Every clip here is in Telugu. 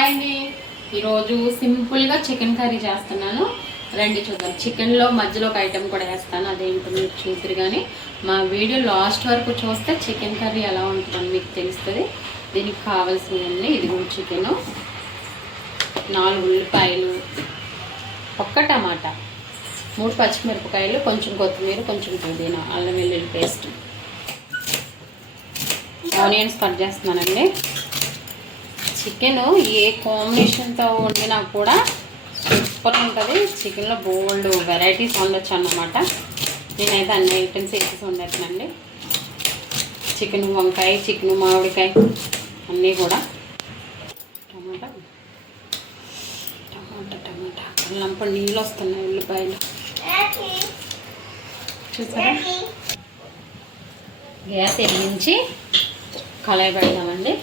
హాయ్ అండి. ఈరోజు సింపుల్గా చికెన్ కర్రీ చేస్తున్నాను. రండి చూద్దాం. చికెన్లో మధ్యలో ఒక ఐటెం కూడా వేస్తాను, అదేంటో మీరు చూద్దరు. కానీ మా వీడియో లాస్ట్ వరకు చూస్తే చికెన్ కర్రీ ఎలా ఉంటుందని మీకు తెలుస్తుంది. దీనికి కావాల్సినవన్నీ ఇదిగో చికెను, 4 ఉల్లిపాయలు, 1 టమాటా, 3 పచ్చిమిరపకాయలు, కొంచెం కొత్తిమీర, కొంచెం పుదీనా, అల్లం వెల్లుల్లి పేస్ట్, ఆనియన్స్ కట్ చేస్తున్నానండి. చికెన్ ఏ కాంబినేషన్తో వండినా కూడా సూపర్ ఉంటుంది. చికెన్లో బోల్డ్ వెరైటీస్ వండొచ్చు అన్నమాట. నేనైతే అన్ని ఐటమ్స్ వేసి వండుతానండి. చికెన్ వంకాయ, చికెన్ మామిడికాయ అన్నీ కూడా. టమాటా టమాటా టమాటా కళ్ళంపడి నీళ్ళు వస్తున్నాయి ఉల్లిపాయలు చూసారా. గ్యాస్ వెలిగించి కళాయి పెడదామండి.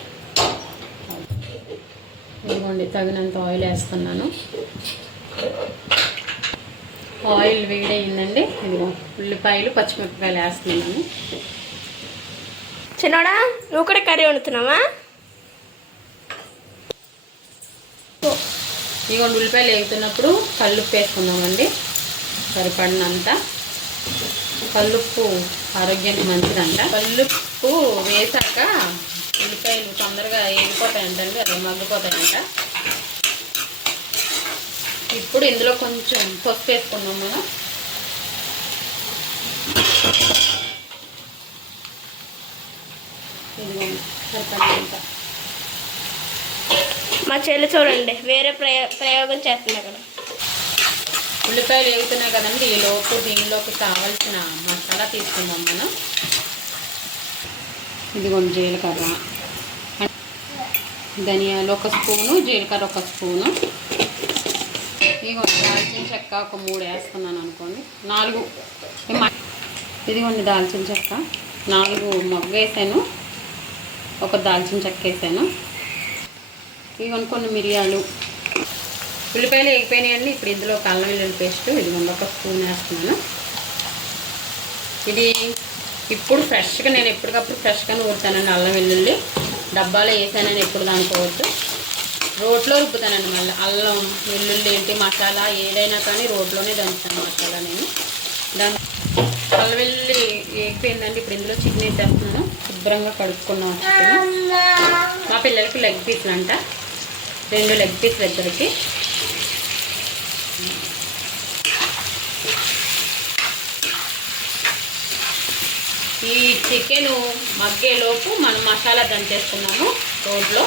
ఇదిగోండి తగినంత ఆయిల్ వేస్తున్నాను. ఆయిల్ వేడయిందండి. ఇదిగో ఉల్లిపాయలు, పచ్చిమిరపకాయలు వేస్తున్నాను. చిన్నోడా నువ్వు కూడా కర్రీ వండుతున్నావా? ఇదిగోండి ఉల్లిపాయలు వేగుతున్నప్పుడు కల్లుప్పు వేసుకున్నామండి సరిపడినంత. కల్లుప్పు ఆరోగ్యానికి మంచిదంట. కల్లుప్పు వేసాక ఉల్లిపాయలు తొందరగా వేగిపోతాయంటండి, అదే మగ్గిపోతాయంట. ఇప్పుడు ఇందులో కొంచెం పసుపు వేసుకున్నాం మనం. ఇదిగోండి సరిపడినంత. మా చెల్లి చూడండి వేరే ప్రయోగం చేస్తుంది అక్కడ. ఉల్లిపాయలు వేగుతున్నాయి కదండి, ఈ లోపు దీనిలోకి కావాల్సిన మసాలా తీసుకుందాం మనం. ఇదిగోండి జీలకర్ర, ధనియాలు 1 స్పూను, జీలకర్ర 1 స్పూను, ఇదిగోండి దాల్చిన చెక్క ఒక 3 వేస్తున్నాను అనుకోండి, 4. ఇదిగోండి దాల్చిన చెక్క 4 మొగ్గ వేసాను, 1 దాల్చిన చెక్క వేసాను. ఇదిగోండి కొన్ని మిరియాలు. ఉల్లిపాయలు వేగిపోయినాయండి. ఇప్పుడు ఇందులో అల్లం వెల్లుల్లి పేస్ట్ ఇదిగోండి 1 స్పూన్ వేస్తున్నాను. ఇది ఇప్పుడు ఫ్రెష్గా, నేను ఎప్పటికప్పుడు ఫ్రెష్గా నూరుతానండి. అల్లం వెల్లుల్లి డబ్బాలో వేసానని ఎప్పుడు దానుకోవద్దు, రోట్లో రుబ్బుతానండి. మళ్ళీ అల్లం వెల్లుల్లి ఏంటి మసాలా ఏదైనా కానీ రోట్లోనే దంచుతాను మసాలా నేను. దాని అల్లం వెల్లుల్లి వేగిపోయిందండి. ఇప్పుడు ఇందులో చికెన్ వేసేస్తున్నాను. శుభ్రంగా కడుక్కున్నాం చికెన్. మా పిల్లలకి లెగ్ పీస్లు అంట, 2 లెగ్ పీస్లు ఇద్దరికి. ఈ చికెను మగ్గేలోపు మనం మసాలా దంచేస్తున్నాము రోట్లో.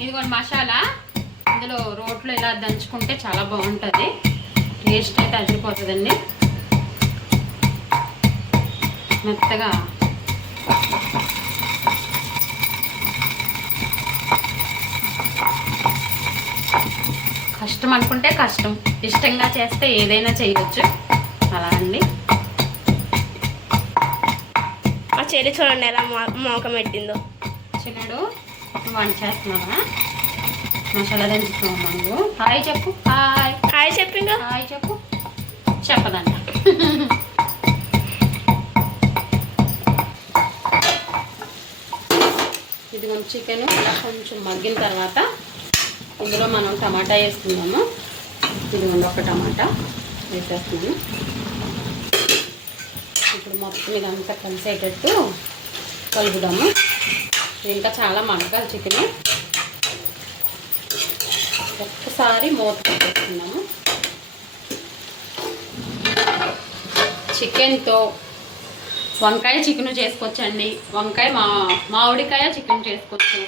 ఇదిగోండి మసాలా ఇందులో రోట్లో ఇలా దంచుకుంటే చాలా బాగుంటుంది, టేస్ట్ అయితే అదిరిపోతుందండి. మెత్తగా కష్టం అనుకుంటే కష్టం, ఇష్టంగా చేస్తే ఏదైనా చేయవచ్చు. అలా అండి. ఆ చెల్లి చూడండి ఎలా మోకం పెట్టిందో. చిన్నడు నువ్వు వంట చేస్తున్నావా? మసాలా దంచుతున్నావా నువ్వు? హాయ్ చెప్పు. హాయ్ హాయ్ చెప్పు. ఇంకా హాయ్ చెప్పు. చెప్పదంట. ఇది కొంచెం చికెన్ కొంచెం మగ్గిన తర్వాత ఇందులో మనం టమాటా వేసుకుందాము. ఇదిగోండి 1 టమాటా వేసేస్తున్నాను. ఇప్పుడు మొత్తం ఇదంతా కలిసేటట్టు కలుపుదాము. ఇంకా చాలా మగ్గాలి చికెన్. ఒక్కసారి మూత పెట్టేసుకున్నాము. చికెన్తో వంకాయ చికెన్ చేసుకోవచ్చండి. వంకాయ మామిడికాయ చికెన్ చేసుకోవచ్చు.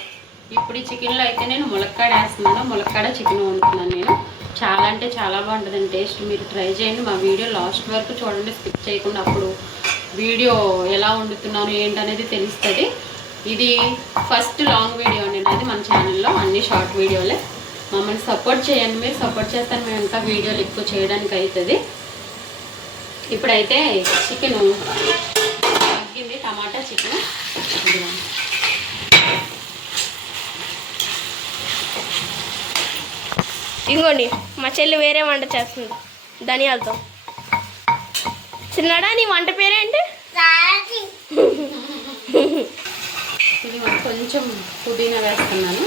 ఇప్పుడు ఈ చికెన్లో అయితే నేను ములక్కాడ వేస్తున్నాను. ములక్కాడ చికెన్ వండుతున్నాను నేను. చాలా అంటే చాలా బాగుంటుందండి టేస్ట్. మీరు ట్రై చేయండి. మా వీడియో లాస్ట్ వరకు చూడండి, స్కిప్ చేయకుండా. అప్పుడు వీడియో ఎలా వండుతున్నాను ఏంటనేది తెలుస్తుంది. ఇది ఫస్ట్ లాంగ్ వీడియో అండి నాది మన ఛానల్లో, అన్ని షార్ట్ వీడియోలే. మమ్మల్ని సపోర్ట్ చేయండి. మీరు సపోర్ట్ చేస్తే మేము ఇంకా వీడియోలు ఎక్కువ చేయడానికి అవుతుంది. ఇప్పుడైతే చికెను తగ్గింది, టమాటా చికెన్. ఇంకోండి మా చెల్లి వేరే వంట చేస్తుంది ధనియాలతో. చిన్నడా నీ వంట పేరేంటి? ఇది కొంచెం పుదీనా వేస్తున్నాను.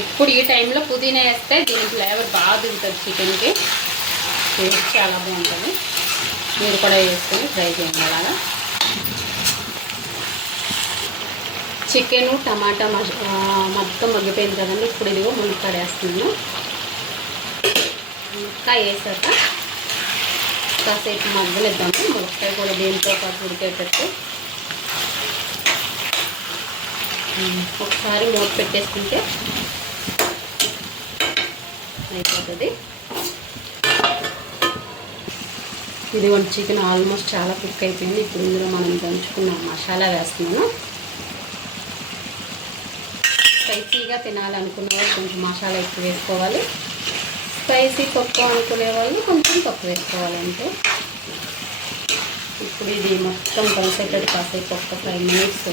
ఇప్పుడు ఈ టైంలో పుదీనా వేస్తే దీని ఫ్లేవర్ బాగా దిగుతుంది చికెన్కి. టేస్ట్ చాలా బాగుంటుంది. మీరు కూడా వేసుకొని ఫ్రై చేయండి. అలాగా చికెను టమాటా మొత్తం మగ్గిపోయింది కదండి. ఇప్పుడు ఇదిగో మునక్కాయ వేస్తున్నాను. మునక్కాయ వేసాక కాసేపు మగ్గనిద్దాము. మునక్కాయ కూడా దీంతో పాటు ఉడికేటట్టు ఒకసారి మూత పెట్టేసుకుంటే అయిపోతుంది. ఇది చికెన్ ఆల్మోస్ట్ చాలా కుక్ అయిపోయింది. ఇప్పుడు ఇందులో మనం దంచుకున్న మసాలా వేస్తున్నాను. స్పైసీగా తినాలనుకునే వాళ్ళు కొంచెం మసాలా ఎక్కువ వేసుకోవాలి. స్పైసీ తక్కువ అనుకునే వాళ్ళు కొంచెం తక్కువ వేసుకోవాలంటే. ఇప్పుడు ఇది మొత్తం కలిసేటట్టు కాసేపు ఒక 5 మినిట్స్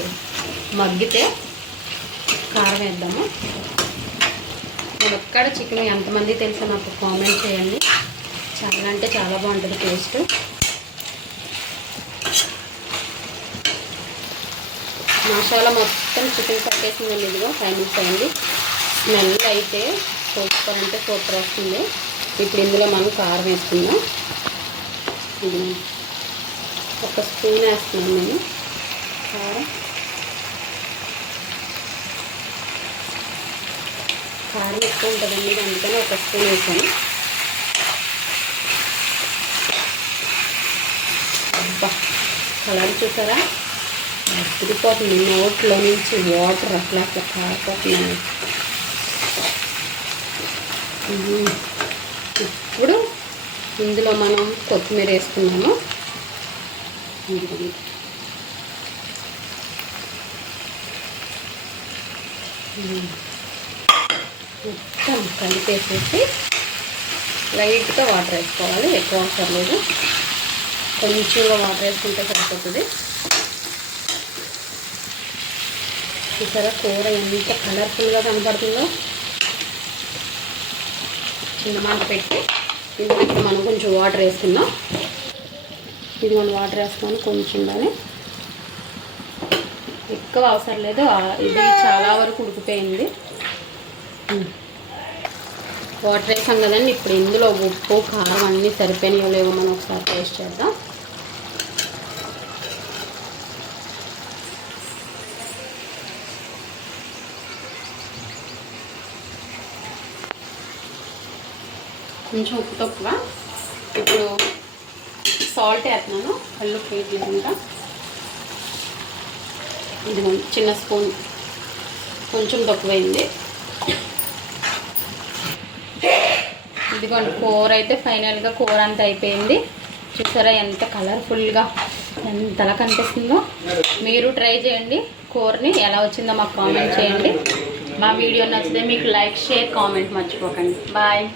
మగ్గితే కారం వేద్దాము. ములక్కాడ చికెన్ ఎంతమంది తెలుసో నాకు కామెంట్ చేయండి. చాలా అంటే చాలా బాగుంటుంది టేస్ట్. మసాలా మొత్తం చికెన్ పట్టేసిందండి. ఇదిగో 5 మినిట్స్ అయింది. స్మెల్ అయితే సూపర్ అంటే సూపర్ వస్తుంది. ఇప్పుడు ఇందులో మనం కారం వేసుకుందాం. ఇది 1 స్పూన్ వేస్తున్నాను నేను కారం. కారం ఎక్కువ ఉంటుందండి, అందుకని 1 స్పూన్ వేసాను. అబ్బా కలర్ చూసారా, తిరిగిపోతుంది. నోట్లో నుంచి వాటర్ అట్లా అట్లా కారిపోతున్నాయి. ఇప్పుడు ఇందులో మనం కొత్తిమీర వేసుకున్నాము. మొత్తం కలిపేసేసి లైట్గా వాటర్ వేసుకోవాలి. ఎక్కువ అవసరం లేదు, కొంచెంగా వాటర్ వేసుకుంటే సరిపోతుంది. చూసారా కూర ఎంత కలర్ఫుల్గా కనపడుతుందో. చిన్న మంట పెట్టి ఇందులో మనం కొంచెం వాటర్ వేసుకున్నాం. ఇది మనం వాటర్ వేసుకొని కొంచెంగానే, ఎక్కువ అవసరం లేదు. ఇది చాలా వరకు ఉడికిపోయింది. వాటర్ వేసాం కదండి. ఇప్పుడు ఇందులో ఉప్పు కారం అన్నీ సరిపోయినాయో లేవో మనం ఒకసారి టేస్ట్ చేద్దాం. కొంచెం ఉప్పు తక్కువ. ఇప్పుడు సాల్ట్ వేస్తున్నాను. కళ్ళు వేయకుండా ఇది చిన్న స్పూన్, కొంచెం తక్కువైంది. ఇదిగోండి కూర అయితే ఫైనల్గా కూర అంతా అయిపోయింది. చూసారా ఎంత కలర్ఫుల్గా ఎంతలా కనిపిస్తుందో. మీరు ట్రై చేయండి. కూరని ఎలా వచ్చిందో మాకు కామెంట్ చేయండి. మా వీడియో నచ్చితే మీకు లైక్, షేర్, కామెంట్ మర్చిపోకండి. బాయ్.